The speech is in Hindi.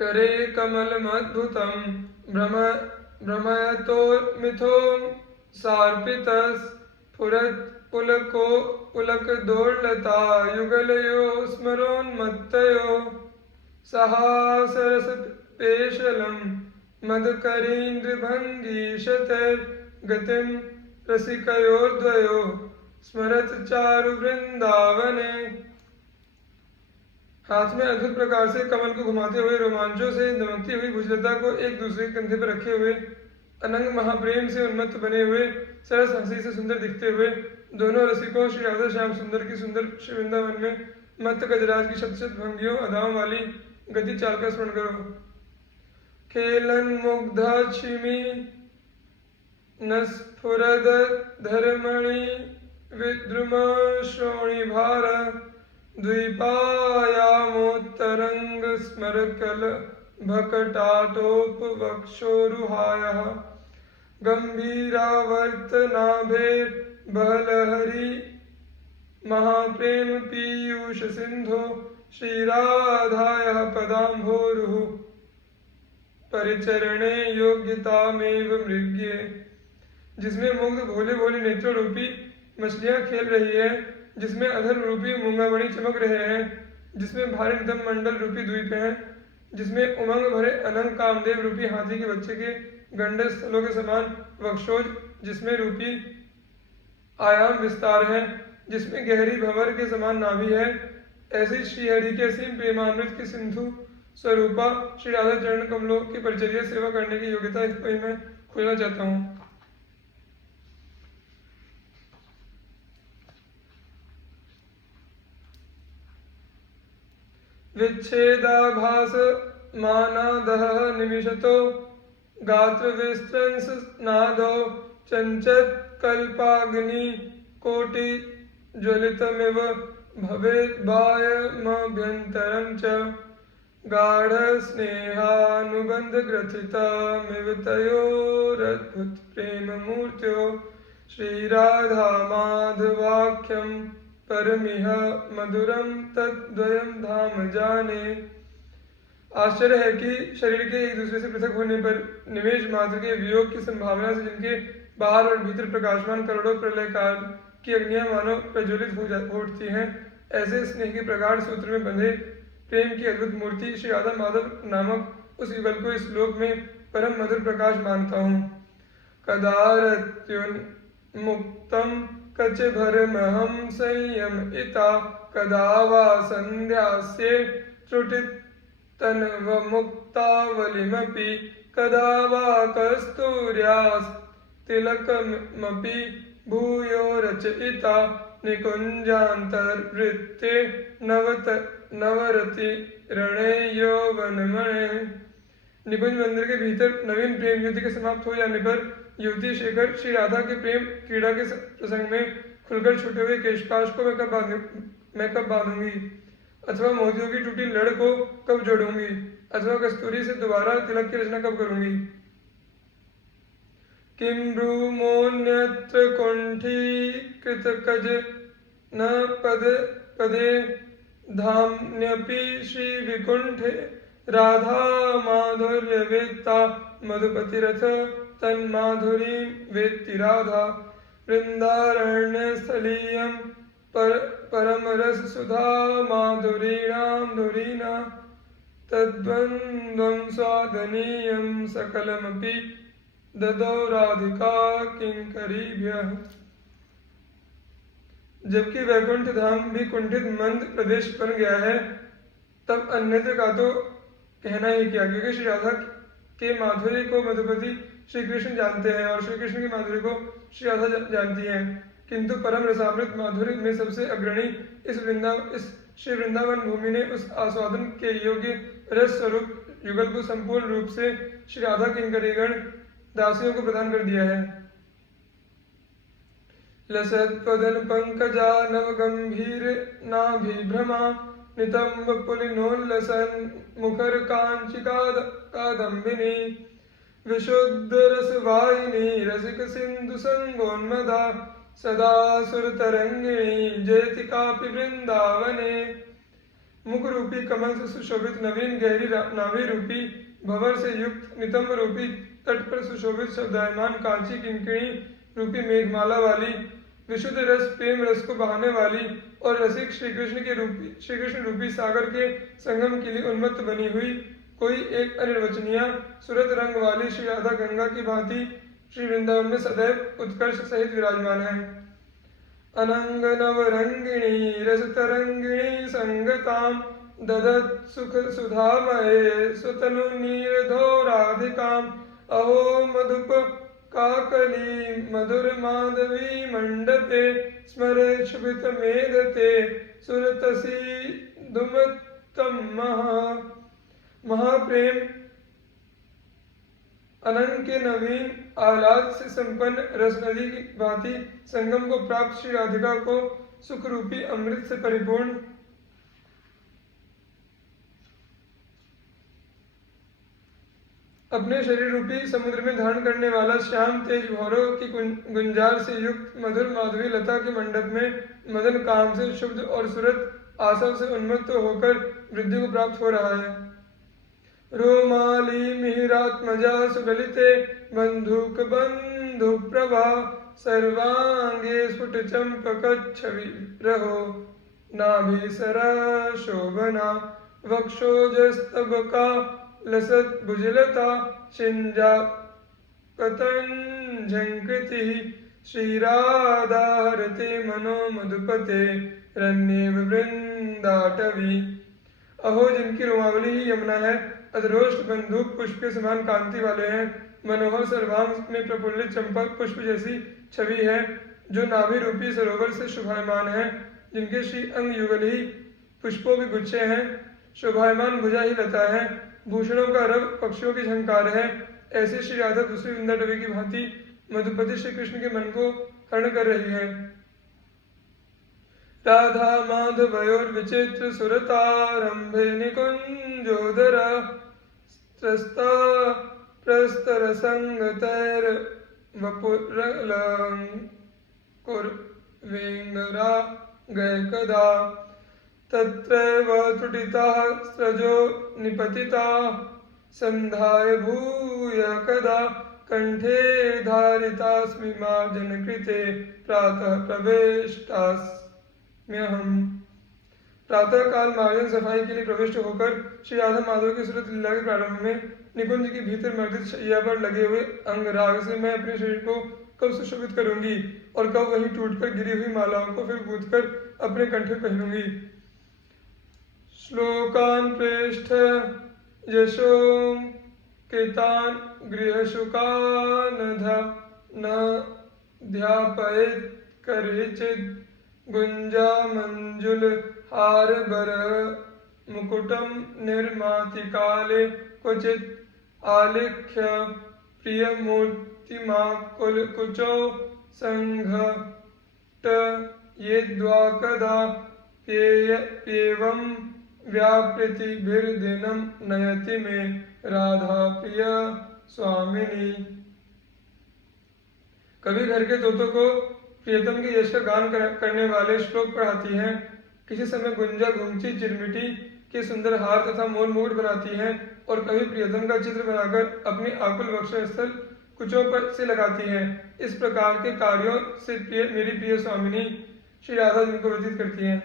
करे कमलमद्भुतं भ्रमयतो मिथो सार्पितस्फुरत् पुलकदोर्लता युगलयो स्मरोन्मत्तयो सहासरसपेशलं मदकरीन्द्रभङ्गीशतैर्गतिं रसिकयोर्द्वयो स्मरत चारु वृंदावने। हाथ में अद्भुत प्रकार से कमल को घुमाते हुए रोमांचों से दमकती हुई भुजलता को एक दूसरे के कंधे पर रखे हुए अनंग महाप्रेम से उन्मत्त बने हुए सरस हंसी से सुंदर दिखते हुए दोनों रसिकों श्री राधा श्याम सुंदर की सुंदर श्री वृंदावन में मत्त गजराज की शत शत भंगियों अदाओं वाली गति चाल का स्मरण करो। खेलन मुग्धा छिमी नस्फुरद धर्मणि विद्रुम श्रोणी भार द्वीपायामोत्तरंग स्मरकल भकटाटोपवक्षोरुहायः गंभीरावर्तनाभेर बहलहरी महाप्रेम पीयूष सिंधो श्रीराधायः पदाम्भोरुः परिचरणे योग्यतामेव मृग्ये। जिसमें मुग्ध भोले भोले नेत्रों रूपी मछलियां खेल रही है, जिसमें अधर रूपी मूंगामणि चमक रहे हैं, जिसमें भारी नितम मंडल रूपी द्वीप हैं, जिसमें उमंग भरे अनंग कामदेव रूपी हाथी के बच्चे के गंडे स्थलों के समान वक्षोज, जिसमें रूपी आयाम विस्तार है, जिसमें गहरी भंवर के समान नाभि है, ऐसी श्रीहरि के असीम प्रेमामृत की सिंधु स्वरूपा श्री राधा चरण कमलों की परिचर्या सेवा करने की योग्यता इस पर मैं खोजना चाहता हूँ। विच्छेदाभास मानादह निमिषतो गात्र विस्त्रंस नादो चंचत कल्पाग्नि कोटि ज्वलितमिव भवेत् बायमभ्यन्तरं च गाढ़ स्नेहानुबंध ग्रथितमिव तयोरद्भुत प्रेम मूर्त्यो श्री राधा माधवाख्यम परमिह मधुरम तद्वयम धाम जाने। आश्चर्य है कि शरीर के एक दूसरे से पृथक होने पर निमेष मात्र के वियोग की संभावना से जिनके बाहर और भीतर प्रकाशमान करोड़ों प्रलय काल की अग्नियां मानो प्रज्वलित हो उठती हैं, ऐसे स्नेह के प्रगाढ़ सूत्र में बंधे प्रेम की अद्भुत मूर्ति श्री राधा माधव नामक उस युगल को इस श्लोक में परम मधुर प्रकाश मानता हूँ। कदारत्युन्मुक्तं कच भरमहं संयम इता कदा वा संध्यास्ये त्रुटित तन्वमुक्तावलिमपि कदा वा कस्तूर्यास्तिलकमपि भूयो रचयिता निकुञ्जान्तर्वृत्ते नवरति रणे यौवनमणे। निकुंज मंदिर के भीतर नवीन प्रेम युद्ध के समाप्त हो जाने पर युवती शेखर श्री राधा के प्रेम क्रीड़ा के प्रसंग में खुलकर छूटे हुए केशपाश को मैं कब बांधूंगी, अथवा मोतियों की टूटी लड़ को कब जोड़ूंगी, अथवा कस्तूरी से दोबारा तिलक की रचना कब करूंगी। किं ब्रूमोऽन्यत्र कुण्ठीकृतकज न पदे धाम्यपि श्रीविकुण्ठे राधा माधुर्यवेत्ता मधुपतिरथ तन्माधुरीं वेत्ति राधा वृन्दारण्यस्थलीयं परमरससुधा माधुरीणां धुरीणा तद्वन्द्वं स्वादनीयं सकलमपि ददौ राधिका किंकरीभ्यः। जबकि वैकुंठ धाम भी कुंठित मंद प्रदेश बन गया है, तब अन्यत्र का तो कहना ही क्या, क्योंकि श्री राधा के माधुर्य को मधुपति श्री कृष्ण जानते हैं और श्री कृष्ण के माधुर्य को श्री राधा जानती हैं, किंतु परम रसामृत माधुर्य में सबसे अग्रणी इस श्री वृंदावन भूमि ने उस आस्वादन के योग्य रस स्वरूप युगल को संपूर्ण रूप से श्री राधा किंकरीगण दासियों को प्रदान कर दिया है। लसत पदन पंकजा नव गंभीर नाभिभ्रमा नितंब पुलिनोल्लसन मुखर कांचिका कादम्बिनी विशुद्ध रसवाहिनी रसिक सिंधु संगोन्मदा सदा सुर तरंगिणी जयति कापि वृंदावने। मुख रूपी कमल से सुशोभित नवीन गहरी नाभि रूपी भंवर से युक्त नितंब रूपी तट पर सुशोभित शब्दायमान कांची किंकिणी रूपी मेघमाला वाली विशुद्ध रस प्रेम रस को बहाने वाली और रसिक श्री कृष्ण रूपी सागर के संगम के लिए उन्मत्त बनी हुई कोई एक अनिर्वचनीय सुरत रंग वाली श्री राधा गंगा की भांति श्री वृंदावन में सदैव उत्कर्ष सहित विराजमान है। अनंग नवरंगिणी रस तरंगिणी संगताम ददत सुख सुधामये सुतनु नीरधो राधिकाम अहो मधुप काकली मधुर माधवी मंडपे स्मरे शुभित मेधते सुरतसी दुमत्तम महाप्रेम अनंग के नवीन आह्लाद से संपन्न रस नदी की भांति संगम को प्राप्त श्री राधिका को सुख रूपी अमृत से परिपूर्ण अपने शरीर रूपी समुद्र में धारण करने वाला श्याम तेज भौरों की गुंजार से युक्त मधुर माधवी लता के मंडप में मदन काम से शुद्ध और सुरत आशा से उन्मत्त होकर वृद्धि को प्राप्त हो रहा है। रोमाली मिहिरात्मजा सुगलिते बंधुक बंधु प्रभा सर्वांगे स्फुट चंपक छवि रहो नाभि सरा शोभना वक्षोजस्तबका लसत भुजलता शिंजा पतंझंकृति श्रीराधा हरते मनो मधुपते रण्येव वृंदाटवी। अहो जिनकी रोमावली ही यमुना है, अधरोष्ट बंदूक पुष्प के समान कांति वाले हैं, मनोहर सर्वांग में प्रफुल्लित चंपक पुष्प जैसी छवि है, जो नाभि रूपी सरोवर से शोभायमान है, जिनके श्री अंग युगल ही पुष्पों के गुच्छे हैं, शोभायमान भुजा ही लता है, भूषणों का रव पक्षियों की झंकार है। ऐसे श्री राधा दूसरी वृंदाटवी की भांति मधुपति श्री कृष्ण के मन को हरण कर रही है। राधा माधवयोर विचित्र सुरतारंभे निकुंजोदरा त्रस्ता प्रस्तर संगतैर वपुरलंकुरवेंगरा गए कदा तत्रैव त्रुटिताः स्रजो निपतिताः संधाय भूय कदा कंठे धारितास्मि मार्जन कृते प्रातः प्रवेष्टास्म्यहम्। प्रातः काल मार्जन सफाई के लिए प्रविष्ट होकर श्री राधा माधव की सुरत लीला के प्रारंभ में निकुंज के भीतर मर्दित शैया पर लगे हुए अंगराग से मैं अपने शरीर को कब सुशोभित करूंगी और कब वहीं टूटकर गिरी हुई मालाओं को फिर गूंथकर अपने कंठे पहनूंगी। श्लोकान पृष्ठ यशो कृतान गृहशुकान ध्यापयेत् करेचित् गुंजा मंजुल हार बर मुकुटम निर्माति काले क्वचित् आलिख्य प्रिय मूर्तिमाकुल कुचो संघट ये द्वाकदा प्येवं व्यापृतिभिर्दिनं नयति में राधा प्रिय स्वामिनी। कभी घर के तोतों को प्रियतम के यश का गान करने वाले श्लोक पढ़ाती हैं, किसी समय गुंजा घुंघची चिरमिटी के सुंदर हार तथा मोर मुकुट बनाती हैं और कभी प्रियतम का चित्र बनाकर अपनी आकुल वक्षस्थल कुचों पर से लगाती हैं। इस प्रकार के कार्यों से मेरी प्रिय स्वामिनी श्री राधा जिनको व्यतीत करती हैं।